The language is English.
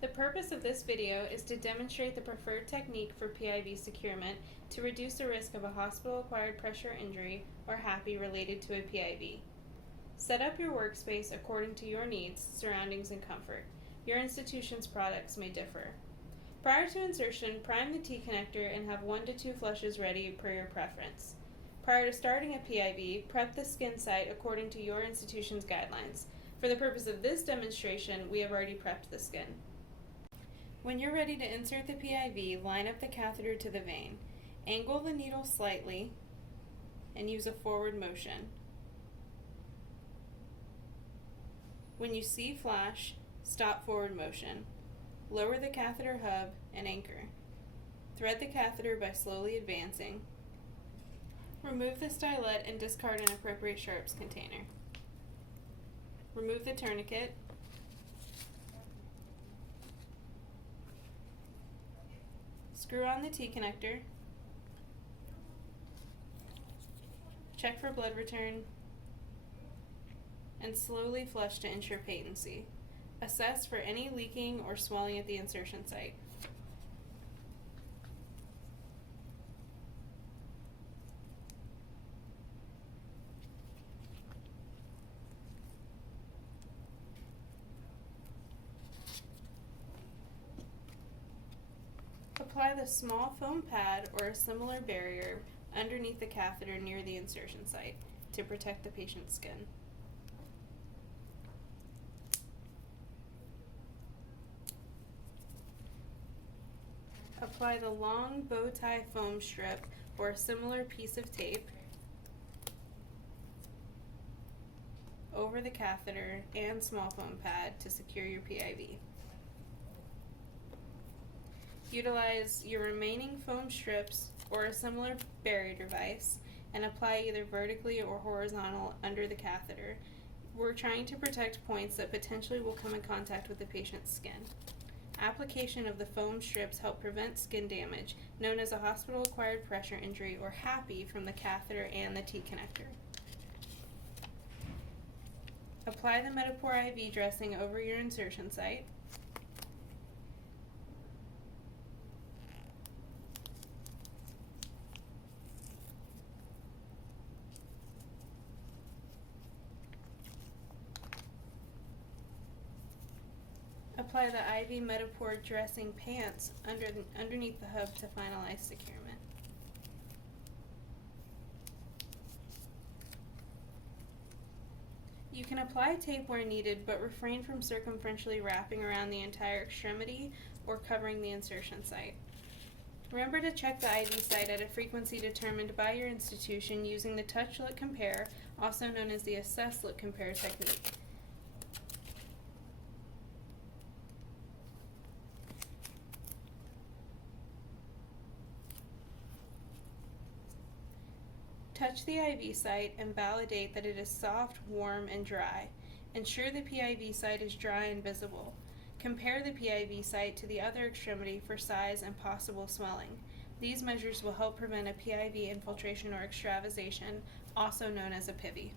The purpose of this video is to demonstrate the preferred technique for PIV securement to reduce the risk of a hospital-acquired pressure injury or HAPI related to a PIV. Set up your workspace according to your needs, surroundings, and comfort. Your institution's products may differ. Prior to insertion, prime the T-connector and have 1 to 2 flushes ready per your preference. Prior to starting a PIV, prep the skin site according to your institution's guidelines. For the purpose of this demonstration, we have already prepped the skin. When you're ready to insert the PIV, line up the catheter to the vein. Angle the needle slightly and use a forward motion. When you see flash, stop forward motion. Lower the catheter hub and anchor. Thread the catheter by slowly advancing. Remove the stylet and discard an appropriate sharps container. Remove the tourniquet. Screw on the T-connector. Check for blood return. And slowly flush to ensure patency. Assess for any leaking or swelling at the insertion site. Apply the small foam pad or a similar barrier underneath the catheter near the insertion site to protect the patient's skin. Apply the long bow tie foam strip or a similar piece of tape over the catheter and small foam pad to secure your PIV. Utilize your remaining foam strips or a similar barrier device and apply either vertically or horizontal under the catheter. We're trying to protect points that potentially will come in contact with the patient's skin. Application of the foam strips help prevent skin damage, known as a hospital-acquired pressure injury or HAPI, from the catheter and the T-connector. Apply the Medipore IV dressing over your insertion site. Apply the IV Medipore dressing pants underneath the hub to finalize securement. You can apply tape where needed, but refrain from circumferentially wrapping around the entire extremity or covering the insertion site. Remember to check the IV site at a frequency determined by your institution using the touch look compare, also known as the assess look compare technique. Touch the IV site and validate that it is soft, warm, and dry. Ensure the PIV site is dry and visible. Compare the PIV site to the other extremity for size and possible swelling. These measures will help prevent a PIV infiltration or extravasation, also known as a PIVIE.